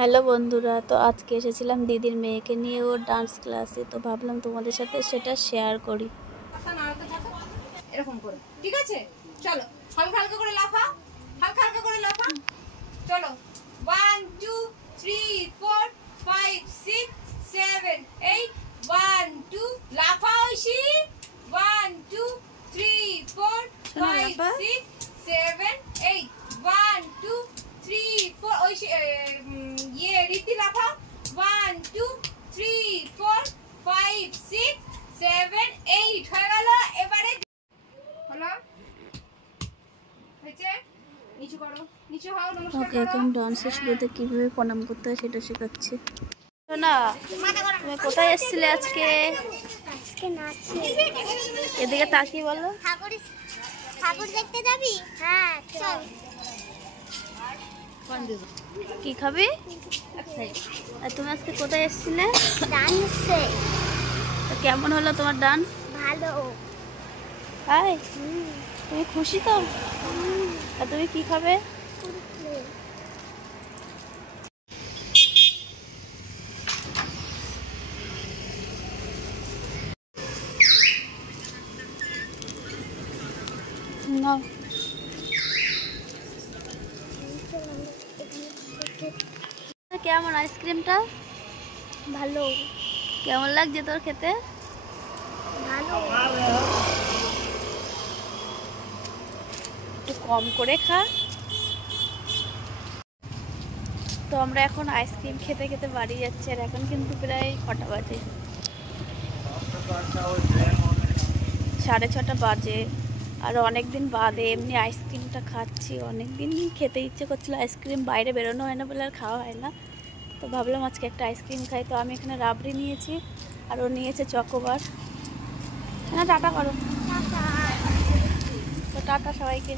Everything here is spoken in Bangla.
হ্যালো বন্ধুরা, তো আজকে এসেছিলাম দিদির মেয়েকে নিয়ে ওর ডান্স ক্লাসে। তো ভাবলাম তোমাদের সাথে সেটা শেয়ার করি। এরকম করে ঠিক আছে, চলো হালকা হালকা করে লাফাও, হালকা হালকা করে লাফাও। চলো 1 2 3 4 5 6 7 8 1 2 লাফাও ঐশী। 1 2 3 4 5 6 7 8 1 2 3 4 ঐশী রীতি লাফাও। 1 2 3 4 5 6 7 8 হয়ে গেল। এবারে হলো হয়েছে, নিচু করো, নিচু হও, নমস্কার ওকে করো। এখন ডান্সের শুরুতে কিভাবে প্রণাম করতে হয় সেটা শেখাচ্ছি। না, তুমি কোথায় এসেছিলে আজকে? এদিকে তাকিয়ে বলো। ঠাকুর দেখতে যাবি? হ্যাঁ চল। কি খাবি? আর তুমি আজকে কোথায় এসেছিলে? ডান্সে। তো কেমন হলো তোমার ডান্স? ভালো। হাই, তুমি খুশি তো? আর তুমি কি খাবে? না, কেমন আইসক্রিমটা? ভালো। কেমন লাগছে তোর খেতে? ভালো। একটু কম করে খা। তো আমরা এখন আইসক্রিম খেতে খেতে বাড়ি যাচ্ছি। আর এখন কিন্তু প্রায় কটা বাজে? 6:30 বাজে। আর অনেক দিন বাদে এমনি আইসক্রিমটা খাচ্ছি। অনেক দিন খেতে ইচ্ছে করছিল আইসক্রিম, বাইরে বেরোনো হয় না বলে আর খাওয়া হয় না। তো ভাবলাম আজকে একটা আইসক্রিম খাই। তো আমি এখানে রাবড়ি নিয়েছি আর ও নিয়েছে চকোবার। না, টাটা করো। তো টাটা সবাইকে।